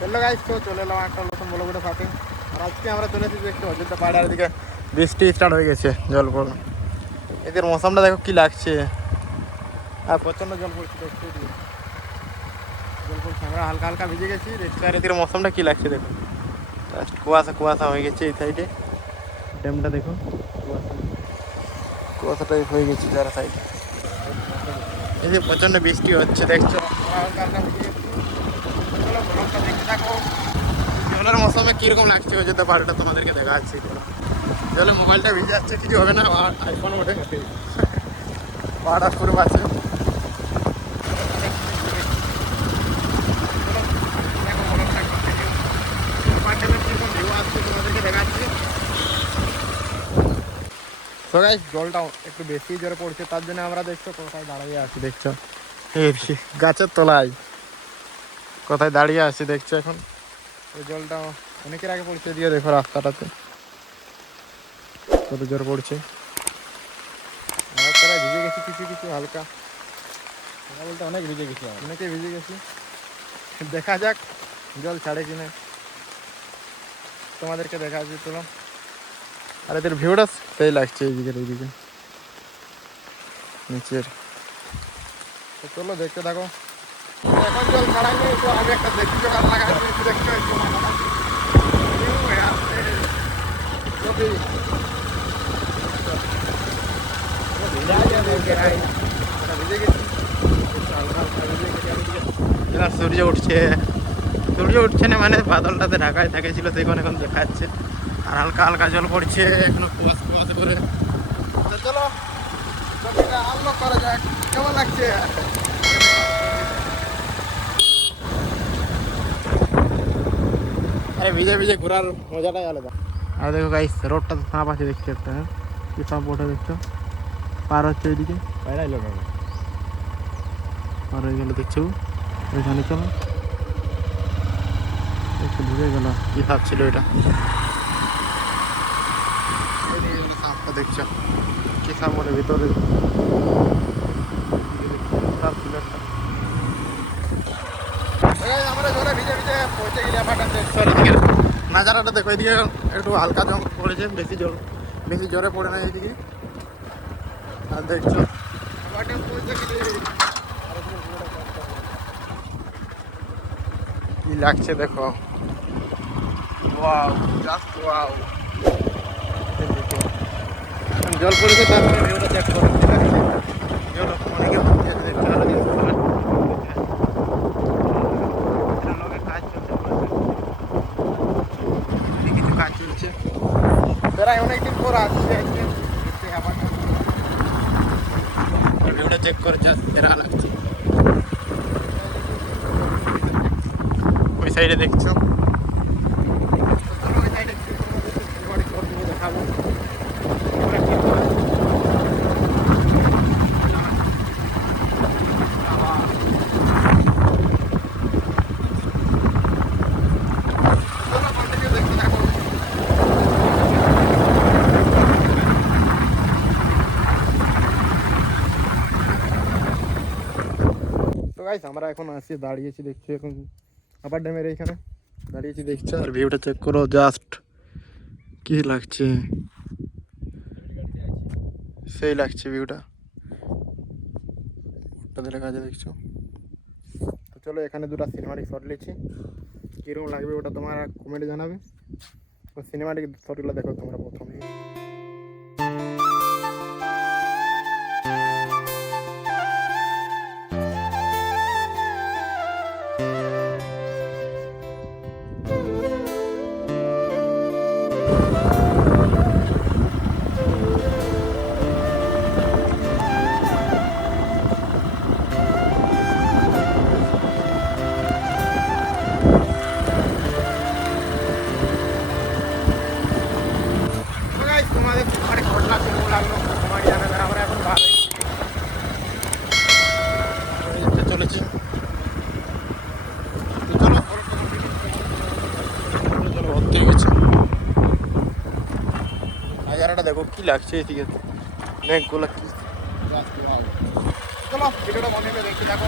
চলো গাইস, তো চলে এলাম একটা নতুন বড় বড় সাথে। আর আজকে আমরা চলে এসেছি একটু অযোধ্যা পাহাড়ের দিকে। বৃষ্টি স্টার্ট হয়ে গেছে, জল পড়ো। এদের মৌসমটা দেখো কি লাগছে, আর প্রচণ্ড জল পড়ছে দেখতে দিয়ে। জল পড়ছে, আমরা হালকা হালকা ভিজে গেছি। দেখছি আর এদের মৌসমটা কি লাগছে দেখো, জাস্ট কুয়াশা কুয়াশা হয়ে গেছে এই সাইডে। ড্যামটা দেখো, কুয়াশা কুয়াশা টাইপ হয়ে গেছে যারা সাইডে। এই যে প্রচণ্ড বৃষ্টি হচ্ছে দেখছো, আমরা হালকা হালকা ভিজে গেছি। চলো ব্লগটা দেখতে থাকো, জলের মৌসুমে কীরকম লাগছে অযোধ্যা পাহাড়টা তোমাদেরকে দেখাচ্ছি। জলে মোবাইলটা ভিজে যাচ্ছে, কিছু হবে না, আইফোন ওঠে গেছে। পাহাড় পুরো আছে। তো গাইস, জলটা একটু বেশি জোরে পড়ছে, তার জন্য আমরা দেখছো কোথায় দাঁড়িয়ে আছি। দেখছো এই গাছের তলায় কোথায় দাঁড়িয়ে আছি দেখছো। এখন ওই জলটা অনেকের আগে পড়ছে, দিয়ে দেখো রাস্তাটাতে কত জোরে পড়ছে। আমরা তারা ভিজে গেছি কিছু কিছু হালকা, বলতে অনেক ভিজে গেছি, অনেকে ভিজে গেছি। দেখা যাক জল ছাড়ে কিনা, তোমাদেরকে দেখা যাচ্ছে। চলো, আর এদের ভিউটা সেই লাগছে এইদিকের এইদিকে নিচের। তো চলো দেখতে থাকো। এখন জল ছাড়াই নেই, তো আমি একটা দেখি জোগাড় লাগাচ্ছি, একটু দেখতে সূর্য উঠছে। সূর্য উঠছে না মানে বাদলটাতে ঢাকায় থাকেছিল, সেখানে এখন দেখাচ্ছে। আর হালকা হালকা জল পড়ছে, এখনো কুয়াশা কুয়াশা করে। তো চলো আনলক করা যাক, কেমন লাগছে। আরে ভিজে ভিজে ঘোরার মজাটাই আলাদা। আর দেখো গাইস, রোডটা তো সাপ আছে দেখছি একটা, হ্যাঁ কি সাপ ওঠে দেখছো, পার হচ্ছে ওইদিকে। পার হয়ে গেল দেখছো, ওইখানে চলো। একটু ঢুকে গেল, কি সাপ ছিল এটা। সাপটা দেখছো, কি সাপ বলে ভিতরে সাপ ছিল একটা। আমরা জোরে ভিজে ভিজে পৌঁছে গেলে নাজারাটা দেখো। এদিকে একটু হালকা জল পড়েছে, বেশি জোরে পড়ে না এইদিকে। আর দেখছো কি লাগছে দেখো, ওয়াও জাস্ট ওয়াও। জল পড়েছে, তারপরে ভিউটা চেক করো কি লাগছে। অনেকে কিছু কাজ চলছে, প্রায় অনেকদিন পর আসছে। ভিউটা চেক করে জাস্ট এরা লাগছে। ওই সাইডে দেখছো, ওই সাইডে দেখাবো। আমরা এখন আসি, দাঁড়িয়েছি দেখছি এখন আপার ড্যামের এইখানে দাঁড়িয়েছি দেখছো। আর ভিউটা চেক করো, জাস্ট কি লাগছে, সেই লাগছে ভিউটা। দিলে কাজে দেখছো। তো চলো, এখানে দুটো সিনেমাটিক শট নিচ্ছি, কীরকম লাগবে ওটা তোমরা কমেন্টে জানাবে। তো সিনেমাটিক শটগুলো দেখো তোমরা প্রথমে। তোমাদের ঘটনা কেমন লাগলো তোমার জানাবে। আমরা এখন ভালোই চলেছি। চলো চলো, ভর্তি হয়ে গেছে। নাজারাটা দেখো কি লাগছে এদিকে, মেঘগুলো কি। চলো ভিডিওটা মনে করে দেখতে থাকো।